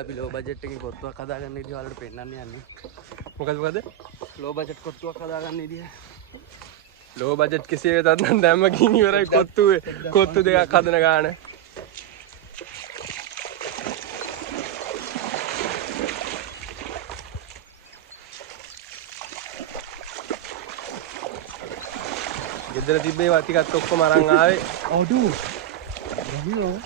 අපි low budget එකකින් කොත්තුවක් හදාගන්න ඉතින් ඔයාලට පෙන්නන්න යන්නේ. මොකද? ලෝ බජට් කොත්තුවක් හදාගන්න ඉතින්. ලෝ බජට් කෙසේ වෙතත් නම් දැම්ම ගින් ඉවරයි කොත්තු දෙකක් හදන ගාන. ගෙදර තිබ්බේ වා ටිකක් ඔක්කොම අරන් ආවේ. අඩු. රහිනෝ.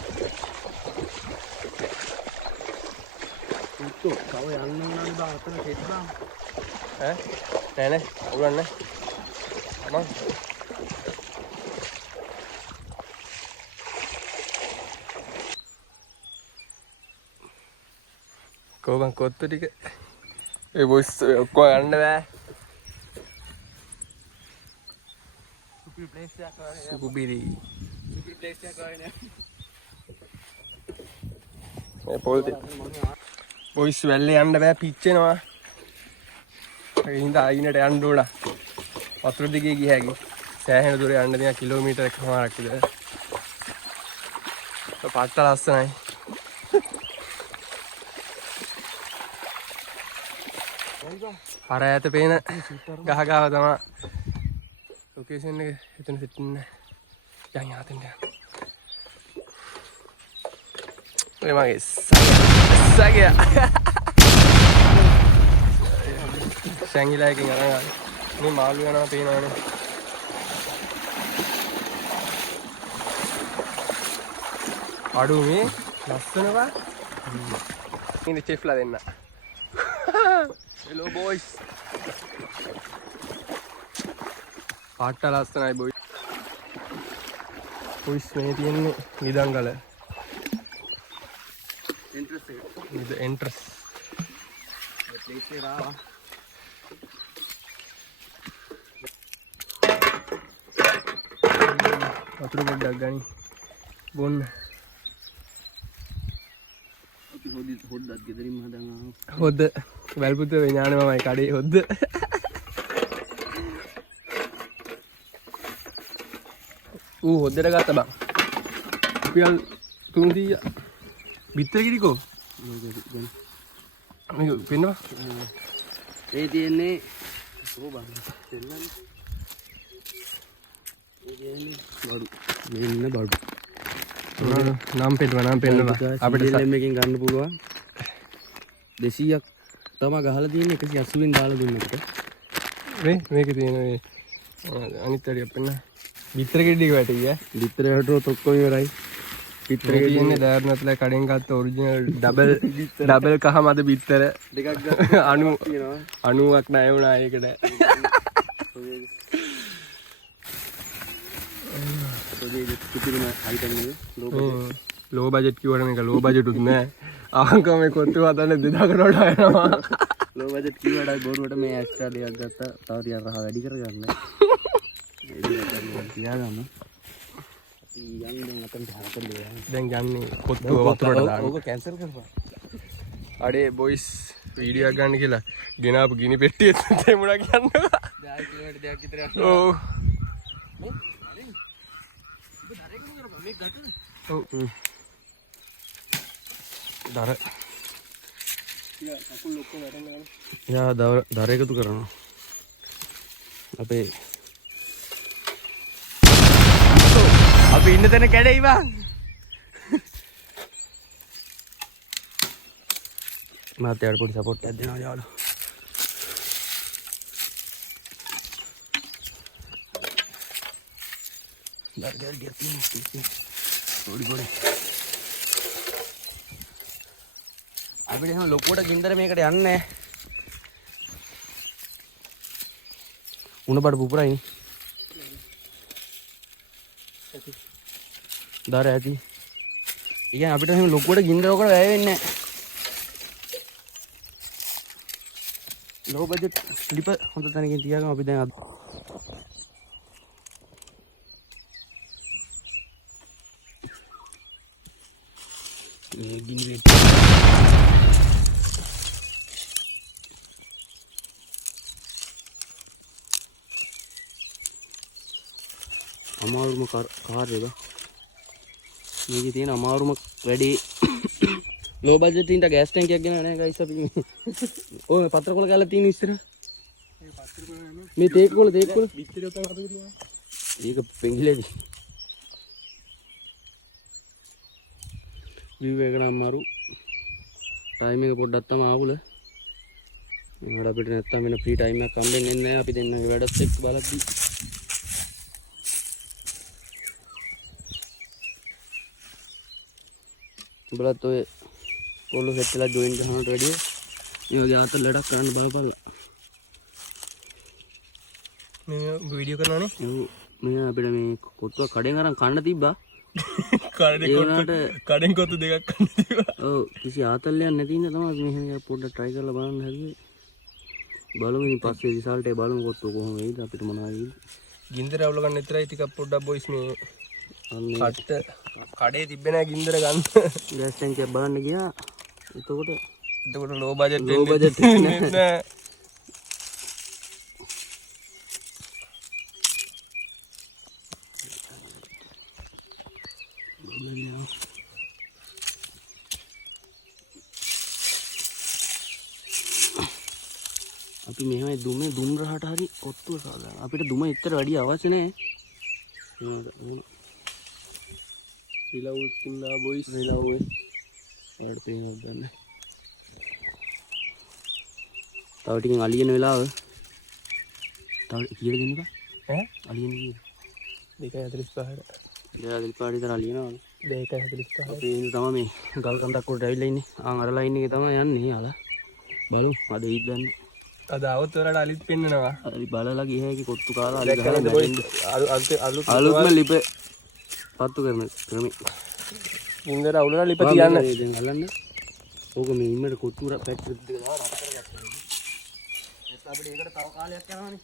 උත්තු කව යන්න ඕනද බා අතන සෙට් බා. නෑ උරන්නේ. මං කොබන් කොත්තු ටික ඒ බොස් ඔක්කොම ගන්න බෑ. සුපිරි ප්ලේස් එකක් වගේ. සුපිරි ප්ලේස් එකක් වගේ නේ. මේ පොල්ටි බොයිස් වැල්ලේ යන්න බෑ පිච්චෙනවා. ඒ හින්දා අයිනට යන්න ඕන. වතුර දිගේ ගිය හැකි. සෑහෙන දුර යන්න දෙන කිලෝමීටර් එකමාරක් විතර. පාට ලස්සනයි. අර ඈත පේන ගහ ගාව තමයි ලොකේෂන් එක. එතන සිට ඉන්න. යන් යාතෙන් යන්න. ඔය මගේ සගය සංගිලායකින් අරන් මේ මාළු යනවා පේනවනේ. අඩු මේ ලස්සනවා. ඉන්නේ චෙෆ්ලා දෙන්න. Hello boys. පාට ලස්සනයි බොයි. බොයිස් මේ තියෙන්නේ නිදංගල. එන්ට්‍රස් එක. ഇത് എൻട്രസ് ප්ලේස් එක ආවා. වතුර පොඩ්ඩක් ගනි බොන්න. අපි හොද්දත් ගෙදරින්ම හදන් ආවා. හොද්ද වැල්පුත ඥානමමයි කඩේ හොද්ද. ඌ හොද්දට ගත්ත බං. රුපියල් 300 බිත්තර කිරිකෝ. මේක පෙන්නවා. ඒ තියෙන්නේ ඕ බං දෙන්නනේ. ඒ තියෙන්නේ බඩු. මෙන්න බඩු. නම් පෙන්නවා අපිට එකකින් ගන්න පුළුවන්. 200ක් තමයි ගහලා තියෙන්නේ 180න් දාලා දුන්නකට. මේක තියෙන මේ අනිත් වැඩිය පෙන්න. බිත්තර කිරික වැටි ඈ. බිත්තර වැටුනොත් ඔක්කොම ඉවරයි. බිත්තර කියන්නේ දෑරුණත්ල කඩෙන් ගත්ත ඔරිජිනල් ඩබල් කහ මද බිත්තර දෙකක් ගන්න 90ක් ණය වුණා ඒකට. ලෝ බජට් කිව්වට මේක ලෝ බජට් උත් නෑ. අවංකව මේ කොත්තු හදන්න 2000කට වඩා යනවා. ලෝ බජට් කිව්වට බොරුවට මේ ඇස්ට්‍රා දෙකක් ගත්තා. තව ටිකක් රහ වැඩි කරගන්න. තියාගන්න. දැන් යන්නේ කොත්තුව වතුරට දාන්න. ඕක කැන්සල් කරපන්. අඩේ බොයිස් වීඩියෝ එකක් ගන්න කියලා ගෙනාපු ගිනි පෙට්ටිය තෙමුණා කියනවා. 10 කිලෝමීටර් දෙකක් විතර යනවා. ඔව්. දර යා දර එකතු කරනවා. අපේ අපි ඉන්න තැන කැඩෙයි බං. මාත්‍යාට පොඩි සපෝට් එකක් දෙනවා යාළුවා. දර්ගල්ඩියක් තියෙනවා. පොඩි. අපිට එහෙම ලොකුවට ගින්දර මේකට යන්නේ. උණ බඩ පුපුරයි. දර ඇති. ඉතින් අපිට එහෙම ලොකුවට ගින්දර ඔකට වැය වෙන්නේ නැහැ. ලෝ බජට් ලිප හොඳ තැනකින් තියාගමු අපි දැන් මේ ගිනි වෙට් අමාරුම කාර්යය බා. මේකේ තියෙන අමාරුම වැඩේ ලෝ බජට් ඉන්න ගෑස් ටැංකියක් ගෙන නැහැ ගයිස් අපි ඔය පත්‍ර කොළ කැල්ල තියෙන ඉස්සර මේ තේක් කොළ විතර තමයි අපි කියනවා. ඒක පෙඟිලේදී view එක නම් මාරු ටයිම් එක පොඩ්ඩක් තමයි ආවුල ඒකට අපිට නැත්තම් වෙන ෆ්‍රී ටයිම් එකක් හම්බෙන්නේ නැහැ අපි දෙන්නගේ වැඩත් එක්ක බලද්දි උඹලත් ඔය පොල්ලු සෙට් වෙලා ජොයින් කරනවට වැඩිය මේ වගේ ආතල් වැඩක් කරන්න බලපල්ලා මේ වීඩියෝ කරනවානේ. මේ අපිට මේ කොත්තුව කඩෙන් අරන් කන්න තිබ්බා කඩෙන් කොත්තු දෙකක් කන්න තිබ්බා. ඔව් කිසි ආතල්ලයක් නැති ඉඳ තමයි මෙහෙම පොඩ්ඩක් try කරලා බලන්න හැදුවේ බලමු ඉතින් පස්සේ රිසල්ට් එක බලමු කොත්තුව කොහොම වෙයිද අපිට මොනවා වෙයිද ගින්දර අවුල ගන්න විතරයි ටිකක් පොඩ්ඩක් බොයිස් මේ අන්නේ කට්ට කඩේ තිබ්බේ නැහැ ගින්දර ගන්න. ගෑස් ටැංකියක් බලන්න ගියා එතකොට ලෝ බජට් low budget නෑ. අපි මෙහෙමයි දුම් රහට හරි කොත්තුව සාදාන අපිට දුම එච්චර වැඩි අවශ්‍ය නැහැ රිලවුල් තින්නා බොයිස් රිලවුල් ඒකට පේනවා ගන්න තව ටිකෙන් අලියන වෙලාව තව කීයද දෙන්න බා ඈ අලියන කීයද 2:45ට දෙයක් පාඩි තර අලියනවා 2:45 අපි ඉන්නේ තමයි මේ ගල් කන්දක් උඩට ඇවිල්ලා ඉන්නේ ආන් අර ලයින් එකේ තමයි යන්නේ යාලා බලමු අද ඊත් ගන්න අද આવත් වලට අලිත් පෙන්නනවා. හරි බලලා ගිය හැකි කොත්තු කාලා අලි දැක්කනද ගහලා බොයිස් අලුත්ම ලිපේ පත්තු කරන ක්‍රමෙ ගින්දර අවුලලා ලිප තියන්න. දැන් අල්ලන්න ඕක මේ ඉන්නට කොත්තු පැට් දෙක දාලා රත් කරගත්තා ඒත් අපිට ඒකට තව කාලයක් යනවානේ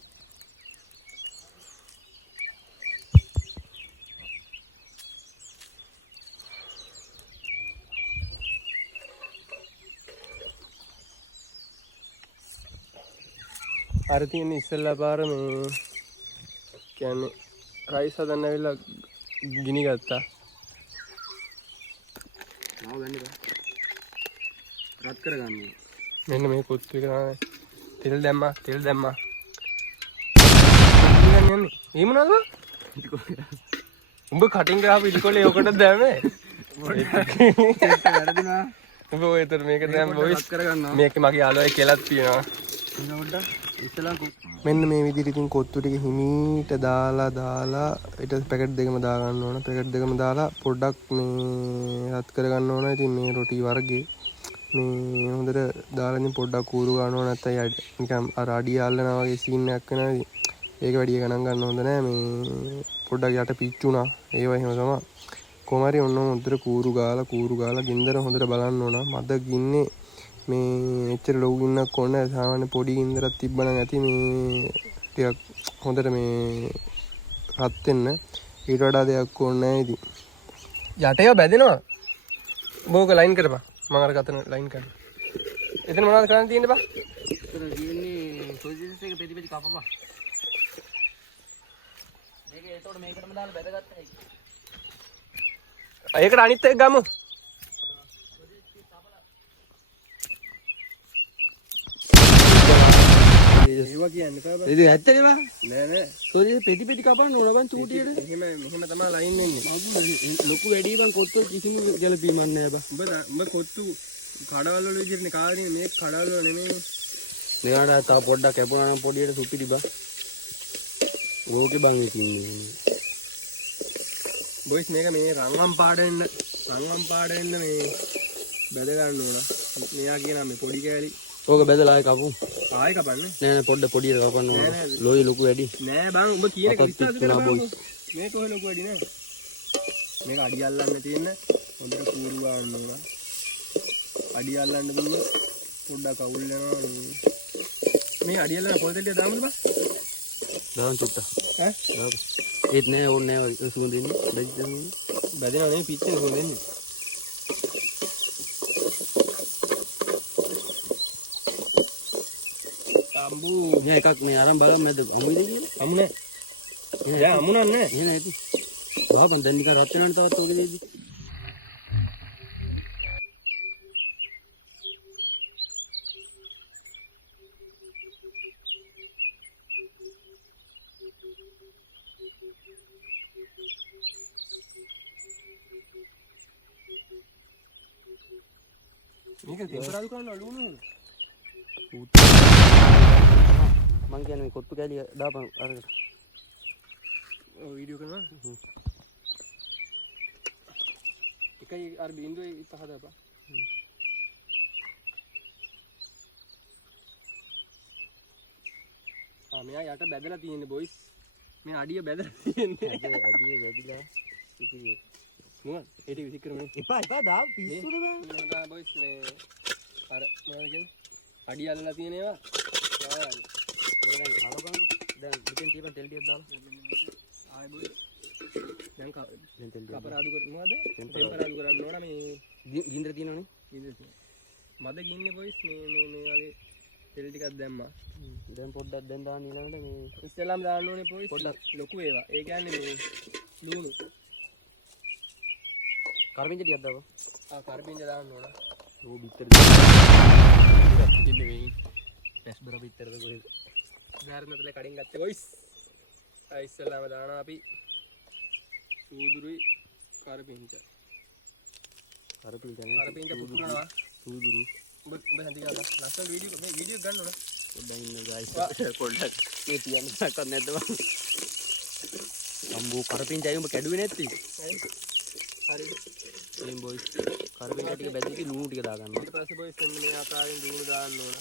අර තියෙන ඉස්සෙල්ලා පාර මේ කියන්නේ රයිස් හදන්න ඇවිල්ලා ගිනි ගත්තා. නව ගන්න බෑ රත් කරගන්න මෙන්න මේ කොත්තු එක තමයි තෙල් දැම්මා. යන්නේ. ඒ මොනවද? උඹ කටින් ගාපු ඉලිකොලේ ඔකට දැම්මේ. වැරදුනා උඹ ඔයතර මේක දැම්ම බොයිස් රත් කරගන්නවා මේක මගේ යාළුවයි කෙලක් තියෙනවා. එන්න පොඩ්ඩක් ඉස්සලා මෙන්න මේ විදිහට ඉතින් කොත්තු ටික හිමීට දාලා ඊට පැකට් දෙකම දා ගන්න ඕන. පැකට් දෙකම දාලා පොඩ්ඩක් මේ රත් කර ගන්න ඕන. ඉතින් මේ රොටි වර්ගේ මේ හොඳට දාලා ඉතින් පොඩ්ඩක් කූරු ගන්න ඕන. නැත්නම් නිකන් අර අඩිය අල්ලනවා වගේ සීන් එකක් වෙනවා. ඉතින් ඒක වැඩි ගණන් ගන්න හොඳ නෑ. මේ පොඩ්ඩක් යට පිච්චුණා. ඒවා එහෙම තමයි. කොහොම හරි ඔන්න හොඳට කූරු ගාලා ගින්දර හොඳට බලන්න ඕන. මද ගින්නේ මේ එච්චර ලොකු ගින්නක් ඕනේ නැහැ. සාමාන්‍ය පොඩි ගින්දරක් තිබ්බනම් ඇති මේ ටිකක් හොඳට මේ රත් වෙන්න. ඊට වඩා දෙයක් ඕනේ නැහැ ඉතින්. යටේව බැදෙනවා. බෝක ලයින් කරපන්. මම අර ගතන ලයින් කරන්න. එතන මොනවද කරන්න තියෙන්නේ බා? එතන තියෙන්නේ සොයිසස් එක පෙති කපපන්. මේක ඒතකොට මේකටම දාලා බැදගත්තා ඒක. ඒකට අනිත් එක ගමු. ඒවා කියන්නේ බා. ඒක ඇත්තනේ බා. නෑ. සොයිසස් පෙති කපන්න ඕන බං චූටියට. මෙහෙම තමයි ලයින් වෙන්නේ. ලොකු වැඩි බං කොත්තු කිසිම ගැලපීමක් නෑ බං. උඹ කොත්තු කඩවල වල විදිහටනේ කාලේ මේක කඩවල වල නෙමෙයි. මෙයාට තව පොඩ්ඩක් කැපුණා නම් පොඩියට සුපිරි බං. ඕකේ බං ඉතින්. බොයිස් මේක මේ රන්වන් පාඩෙන්න මේ බැද ගන්න ඕන. මෙයා කියනවා මේ පොඩි කෑලි. ඕක බැදලා ආයෙ කපමු. ආයෙ කපන්නේ. නෑ පොඩියට කපන්න ඕන. ලෝයි ලොකු වැඩි. නෑ බං උඹ කියන එක විශ්වාස අපත් කරලා boys. මේක කොහෙ ලොකු වැඩි නෑ. මේක අඩිය අල්ලන්න තියෙන හොඳට කූරු ගන්න ඕන. අඩිය අල්ලන්න දුන්නොත් පොඩ්ඩක් අවුල් වෙනවා. මේ අඩිය අල්ලන පොල් දෙල්ලිය දාමුද බං? දාන්න චුට්ටක්. ඈ? දාපන්. ඒත් නෑ ඕනේ නෑ සුවඳ ඉන්නේ. බැදෙනවා නේ පිච්චෙන සුවඳ එන්නේ. අම්බු නෑ එකක් මේ අරන් බලමු මැද අමුයිද කියලා. අමු නෑ. දැන් අමුණක් නෑ. එහෙම ඇති. වහපන් දැන් නිකන් රත් වෙනවනේ තවත් ඕකේ දෙද්දි. මේක ටෙම්පරාදු කරන්න අඩු වුණාද? මං කියන්නේ මේ කොත්තු කැලිය දාපන් අරකට. ඔය වීඩියෝ කරනවා. එකයි අර බින්දුවේ පහ දාපන්. මෙයා යට බැදලා තියෙන්නේ බොයිස්. මේ අඩිය බැදලා තියෙන්නේ. අඩිය වැදිලා ඉතිරිය. මොකක්ද? ඒටි විසික් කරමු. එපා දාව පිස්සුද බං. මම බොයිස් මේ අර මොනවද කියන්නේ? අඩිය අල්ලලා තියෙන ඒවා. යාරයි. ඒක දැන් හලපන්. දැන් මෙතෙන් තියපන් තෙල් ටිකක් දාලා. ආයි බොයිස්. දැන් තෙල් ටික. කපරාදු කරනවද? ටෙම්පරාදු කරන්න ඕන මේ ගින්දර තියෙනවනේ. මද ගින්නේ බොයිස් මේ වගේ තෙල් ටිකක් දැම්මා. දැන් පොඩ්ඩක් දැන් දාන්න ඊළඟට මේ ඉස්සෙල්ලාම දාන්න ඕනේ බොයිස්. පොඩ්ඩක් ලොකු ඒවා. ඒ කියන්නේ මේ ලුණු. කරපිංච ටිකක් දාපන්. කරපිංච දාන්න ඕන. ඕ බිත්තර ඉන්නේ මේ පැස්බර බිත්තරද කොහෙද? ධාරණතල කඩින් ගත්තේ බොයිස්. ඉස්සෙල්ලාම දානවා අපි සූදුරුයි කරපිංච. කරපිංච පුපුරනවා. සූදුරු. ඔබ හන්දිය ගන්න. ලස්සන වීඩියෝ ගන්න ඕන. පොඩ්ඩක් ඉන්න ගයිස්. පොඩ්ඩක් මේ තියන්න නැක්කත් නැද්ද බං? අම්බෝ කරපිංචයි උඹ කැඩුවේ නැත්ති. හරි. එම් බොයිස්. කරපිංච ටික බැදිලි ලුණු ටික දාගන්න. ඊට පස්සේ බොයිස් මෙන්න මේ ආකාරයෙන් ලුණු දාන්න ඕන.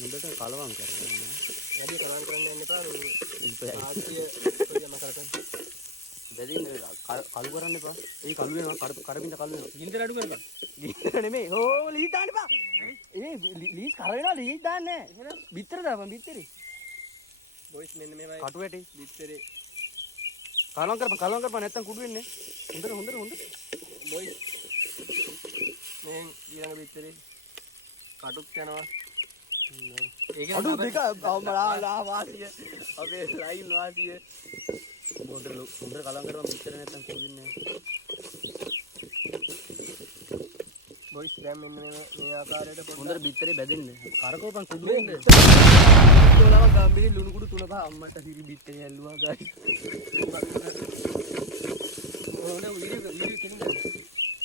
හොඳට කලවම් කරගන්න. වැඩි කලවම් කරන්න යන්න එපා. ඉතින් ආසිය කොහොම කරකන්. බැදින්න කලු කරන්න එපා. ඒ කලු වෙනවා කරපිංච කලු වෙනවා. ගින්දර අඩු කරපන්. ගින්දර නෙමෙයි. ඕ ලීස් දාන්න එපා. ලීස් කර වෙනවා ලීස් දාන්නේ නැහැ. බිත්තර දාපන් බිත්තරේ. බොයිස් මෙන්න මේවයි. කටු වැටේ. බිත්තරේ. කලවම් කරපන් නැත්තම් කුඩු වෙන්නේ. හොඳට. බොයිස්. මේ ඊළඟ බිත්තරේ කටුත් යනවා. ඒක අඩු දෙක අම්මලා වාසිය. අපේ ලයින් වාසිය. හොඳට කලවම් කරපන් බිත්තර නැත්තම් කුඩු වෙන්නේ නැහැ. බොයිස් දැන් මෙන්න මේ ආකාරයට පොඩ්ඩක් හොඳට බිත්තරේ බැදෙන්න. කරකවපන් කුඩු වෙන්න. ඒකලම ගම්බිලි ලුණු කුඩු තුන පහ අම්මට සිරි බිත්තරේ ඇල්ලුවා ගායි. ඕනේ වීඩියෝ කෙලින්ද?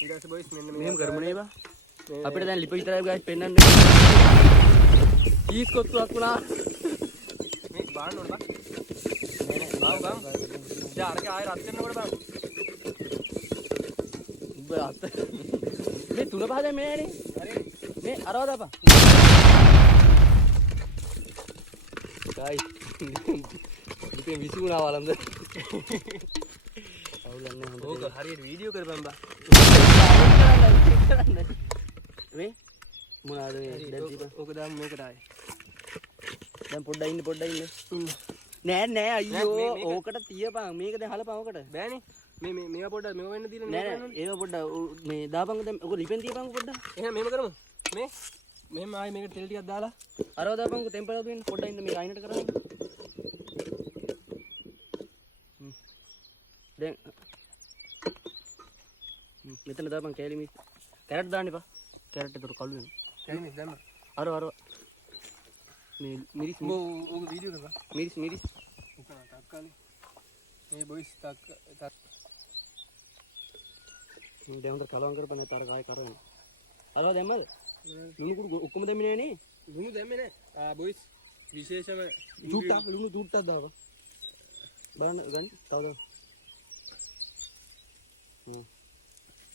ඊට පස්සේ බොයිස් මෙන්න මෙහෙම කරමුනේ බා. අපිට දැන් ලිප විතරයි ගායිස් පෙන්වන්නේ. කීස් කොත්තුවක් වුණා. මේ බාන්න ඕන බා. නෑ බාව බං. දැන් අරක ආයෙ රත් කරනකොට බං. උඹ අත. මේ තුන පහ දැන් මේ නෑනේ. හරි. මේ අරව දාපන්. ගායිස්. ඉතින් විසුණා වළඳ. අවුලන්නේ හොඳට. ඕක හරියට වීඩියෝ කරපන් බා. මේ මොනවාද මේ දැන් දීපන්. ඕක දාන්න මේකට ආයේ. දැන් පොඩ්ඩක් ඉන්න. නෑ අයියෝ ඕකට තියපන්. මේක දැන් හලපන් ඕකට. බෑනේ. මේවා පොඩ්ඩක් මේව වෙන්න දීලා නෑ ඒව පොඩ්ඩක් මේ දාපන් දැන් ඔක ලිපෙන් තියපන් පොඩ්ඩක්. එහෙනම් මෙහෙම කරමු. මෙහෙම ආයේ මේකට තෙල් ටිකක් දාලා අරව දාපන් ටෙම්පරේචර් දෙන්න පොඩ්ඩක් ඉන්න මේක අයිනට කරන්න. දැන් මෙතන දාපන් කැලි මිස්. කැරට් දාන්න එපා. කැරට් එතකොට කළු වෙනවා. කැලිමිස් දැම්ම. අර මේ මිරිස් ඕක වීඩියෝ කරපන්. මිරිස් ඕක ටක්කාලි. මේ බොයිස් ටක් දැන් හොඳට කලවම් කරපන් නැත්නම් අර කාය කරවන්න. අරව දැම්මද? ලුණු කුඩු ඔක්කොම දැම්මේ නෑනේ. ලුණු දැම්මේ නෑ. බොයිස් විශේෂම ලුණු තුට්ටක් දාපන්. බලන්න ගන්න තව දාන්න.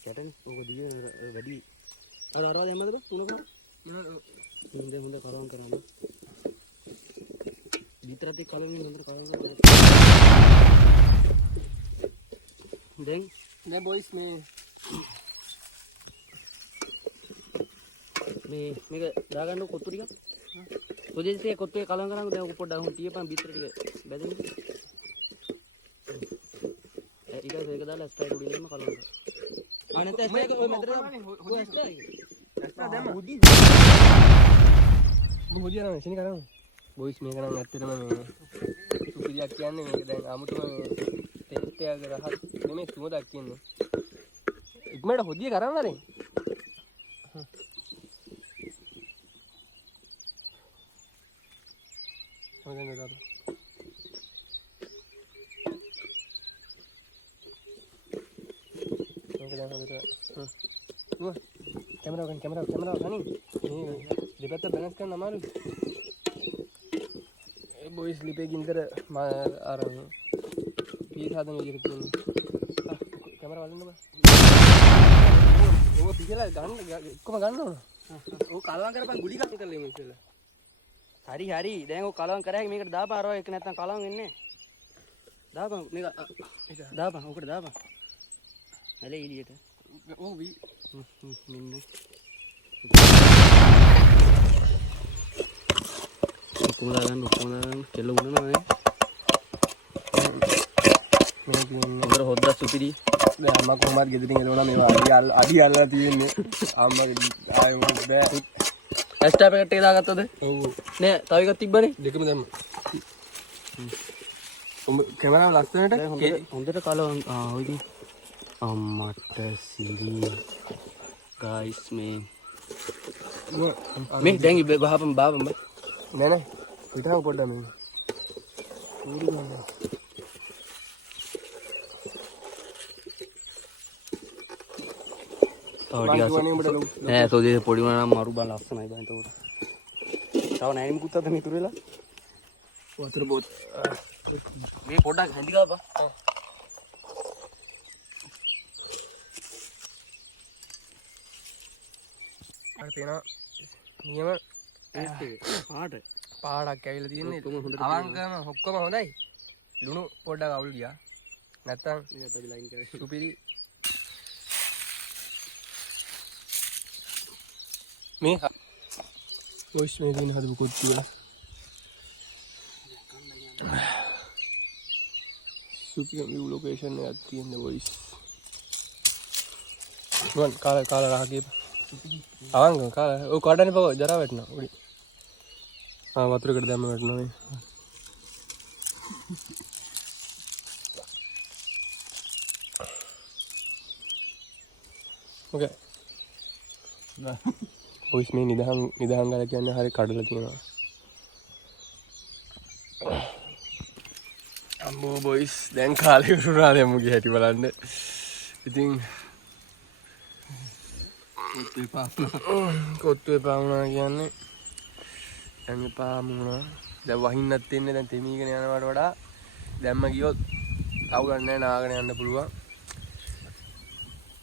කැටනේ ඕක දිග වැඩි. අරව දැම්මද තුනක? හොඳ කලවම් කරන්න. විතරත් ඒ කලවම් හොඳට කලවම් කරන්න. දැන් බොයිස් මේක දාගන්න කොත්තු ටික. සොජේසියේ කොත්තුේ කලවම් කරන්න දැන් ඔක පොඩ්ඩක් හුන් තියපන් බිත්තර ටික බැදෙන්න. ඒක දාලා ස්ටයිල් උඩින්ම කලවම් කරන්න. අනත ඇස්ට් ඔය මෙතන දැම්ම. හොදියා නම් ශිනි කරමු. බොයිස් මේක නම් ඇත්තටම මේ සුපිරියක් කියන්නේ මේක දැන් 아무තම ටෙස්ට් එකක රහත් නෙමෙයි සුවඳක් කියන්නේ. ඉක්මනට හොදිය කරන්න හරි. හොඳයි නේද? මේක දැන් හොඳට කැමරාව කනින් දෙපැත්ත බැලන්ස් කරන්න අමාරුයි ඒ බොයිස් ලිපේ ගින්දර අර පීස් හදන විදිහට තියෙන්නේ කැමරාව වලින්න බා ඕක පිටලා ගන්න එක්කම ගන්න ඕන ඕක කලවම් කරපන් ගුලි ගන්න කරලා එමු ඉතින් හරි දැන් ඔය කලවම් කරා මේකට දාපන් අර එක නැත්තම් කලවම් වෙන්නේ දාපන් මේක දාපන් ඔකට දාපන් ඇලේ එළියට ඕ මෙන්න ඔක්කොම දාගන්න කෙල්ල උනනවා නේ මොකද හොද්දා සුපිරි දැන් අම්මා කොහමද ගෙදරින් එනවා මේවා අඩි අල්ලලා තියෙන්නේ අම්මගේ ආයෙ මොකද බෑ ඇස්ටා පැකට් එක දාගත්තද ඔව් නේ තව එකක් තිබ්බනේ දෙකම දැම්ම කැමරාව ලස්සනට හොඳට කලවම් ඔය ඉතින් අම්මට සිරි ගයිස් මේ දැන් බහපන් බාපන් බා නෑ පිටව පොඩ්ඩක් මේ නෑ තෝදේ පොඩි වුණා නම් මරු බල ලස්සනයි බං එතකොට තව නෑ නිකුත් අද මේ තුරු වෙලා වතුර බෝත් මේ පොඩ්ඩක් හැඳි ගාපන් අර පේනවා නියම පාඩක් ඇවිල්ලා තියෙන්නේ අවංකම ඔක්කොම හොඳයි ලුණු පොඩ්ඩක් අවුල් ගියා නැත්තම් සුපිරි මේ වොයිස් මේ දින හදපු කොත්තිය සුපිරි view location එකක් තියෙන වොයිස් වන් කාලා රහ ගියප අවංග කාලා ඔය කඩන්නේ පව ජරා වැටෙනවා උඩි වතුරකට දැම්ම වැටෙනවා මේ ඕකේ වොයිස් මේ නිදහන් ගාලා කියන්නේ හරිය කඩලා තියෙනවා අම්මෝ බොයිස් දැන් කාලේ වුණා දැන් මුගේ හැටි බලන්න ඉතින් කොත්තු එපා වුණා කියන්නේ දැන් එපා වුණා දැන් වහින්නත් තියන්නේ දැන් තෙමීගෙන යනවට වඩා දැම්ම ගියොත් අවුලක් නැහැ නාගෙන යන්න පුළුවන්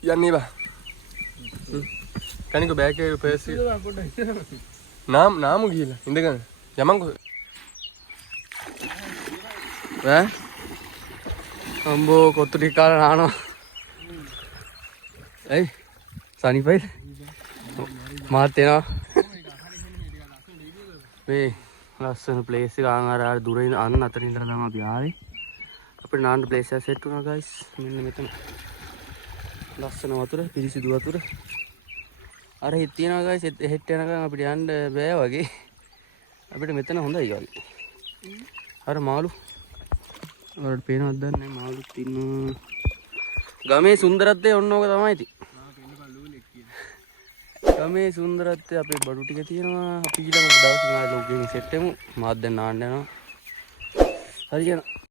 යන්නේ බා කනික බෑග් එකේ පර්ස් එක නාමු ගිහලා ඉඳගෙන යමන්කෝ ඈ අම්බෝ කොත්තු ටික කාලා නානවා ඇයි සනිපයි මාත් එනවා මේ ලස්සන ප්ලේස් එක අර දුරින් අන්න අතරින් ඉඳලා තමයි අපි ආවේ අපේ නාන්න ප්ලේස් එක සෙට් වුණා ගයිස් මෙන්න මෙතන ලස්සන වතුර පිරිසිදු වතුර අර හිට තියනවා ගයිස් හෙට යනකම් අපිට යන්න බෑ වගේ අපිට මෙතන හොඳයි වගේ අර මාළු වලට පේනවද දන්නේ මාළුත් ඉන්නවා ගමේ සුන්දරත්වය ඔන්න ඕක තමයි ඉතින් ගමේ සුන්දරත්වය අපේ බඩු ටික තියෙනවා අපි ඊළඟ දවසේ ආයෙ ලෝකෙකින් සෙට් වෙමු මාත් දැන් නාන්න යනවා හරි යනවා